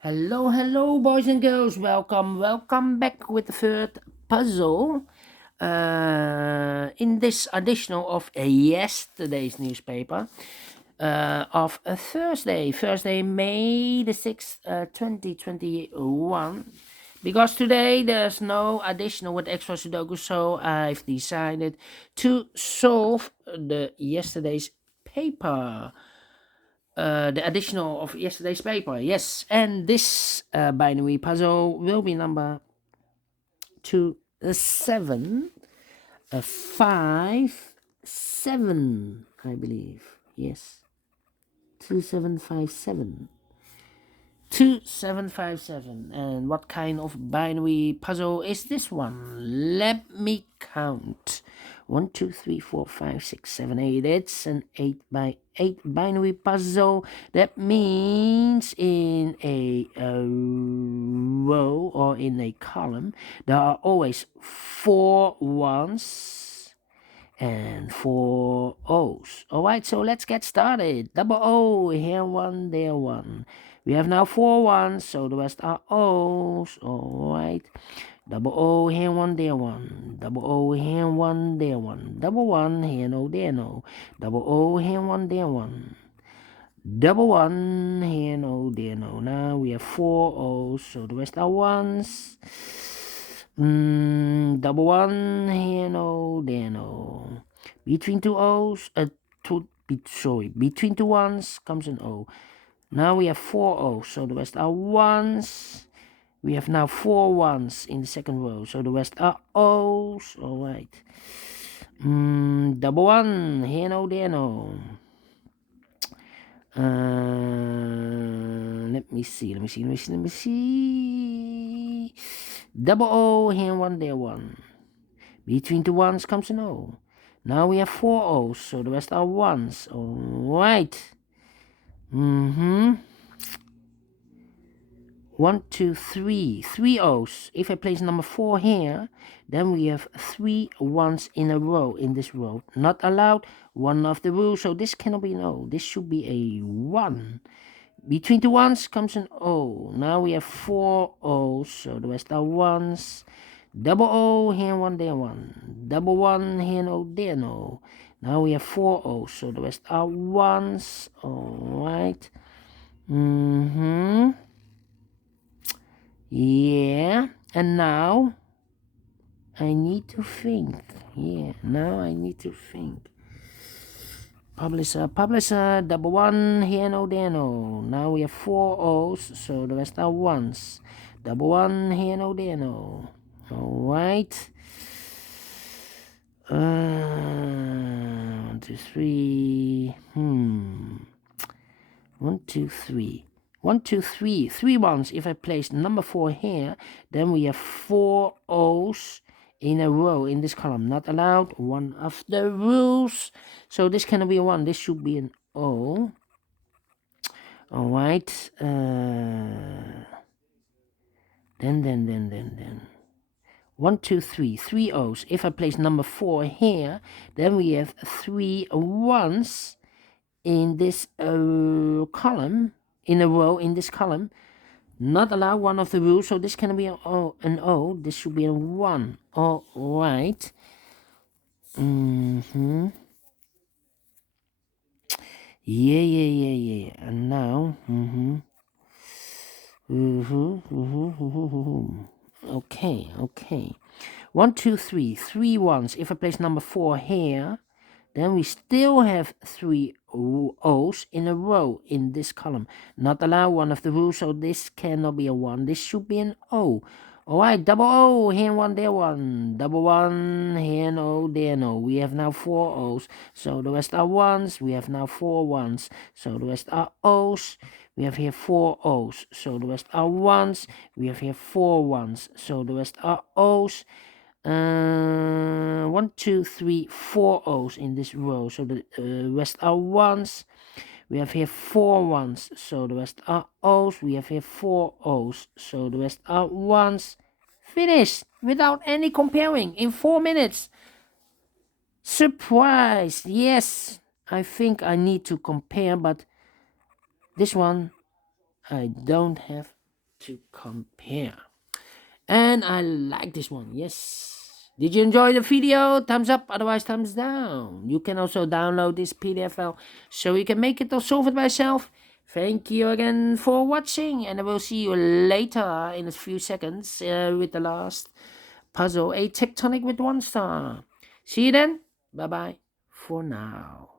Hello, hello, boys and girls. Welcome back with the third puzzle. In this additional of yesterday's newspaper of Thursday, May the 6th, 2021. Because today there's no additional with extra Sudoku, so I've decided to solve the yesterday's paper. The additional of yesterday's paper. Yes, and this binary puzzle will be number 7, 5, 7, I believe. Yes, 2757. 2757. And what kind of binary puzzle is this one? Let me count. 1, 2, 3, 4, 5, 6, 7, 8. It's an 8 by 8 binary puzzle. That means in a row or in a column, there are always 4 ones and 4 O's. Alright, so let's get started. Double O, here one, there one. We have now 4 ones, so the rest are O's. Alright. Double O, here one, there one. Double O, here one, there one. Double one, here no, there no. Double O, here one, there one. Double one, here no, there no. Now we have 4 O's, so the rest are ones. Double one, here no, there no. Between two O's, between two ones comes an O. Now we have 4 O's, so the rest are ones. We have now 4 ones in the second row, so the rest are O's. Alright. Double one, here no, there no. Let me see. Double O, here one, there one. Between two ones comes an O. Now we have 4 O's, so the rest are ones. Alright. 1, 2, 3. 3 O's. If I place number 4 here, then we have 3 ones in a row in this row. Not allowed. One of the rules, so this cannot be an O. This should be a 1. Between two ones comes an O. Now we have 4 O's, so the rest are ones. Double O, here one, there one. Double one, here no, there no. Now we have 4 O's, so the rest are ones. Alright. Yeah. And now I need to think. Yeah, now I need to think. Publisher, double one, here no, there no. Now we have 4 O's, so the rest are ones. Double one, here no, there no. Alright. 1, 2, 3. 1, 2, 3. 1, 2, 3. 3 ones. If I place number 4 here, then we have 4 O's in a row in this column. Not allowed. One of the rules. So this cannot be a 1. This should be an O. Alright. Then. 1, 2, 3. 3 O's. If I place number 4 here, then we have 3 ones in this column. In a row in this column. Not allowed, one of the rules, so this cannot be an O. This should be a 1. Alright. Yeah. And now, Okay. 1, 2, 3. 3 ones. If I place number 4 here, then we still have 3 O's in a row in this column. Not allowed, one of the rules, so this cannot be a 1. This should be an O. Alright, double O, here one, there one. Double one, here no, there no. We have now 4 O's, so the rest are ones. We have now 4 ones, so the rest are O's. We have here 4 O's, so the rest are ones. We have here 4 ones, so the rest are O's. 1, 2, 3, 4 O's in this row, so the rest are ones. We have here 4 ones, so the rest are O's. We have here 4 O's, so the rest are ones. Finished without any comparing in 4 minutes. Surprise! Yes, I think I need to compare, but this one I don't have to compare. And I like this one. Yes. Did you enjoy the video? Thumbs up, otherwise thumbs down. You can also download this PDF file so you can make it or solve it by yourself. Thank you again for watching, and I will see you later in a few seconds with the last puzzle, a tectonic with 1 star. See you then. Bye bye for now.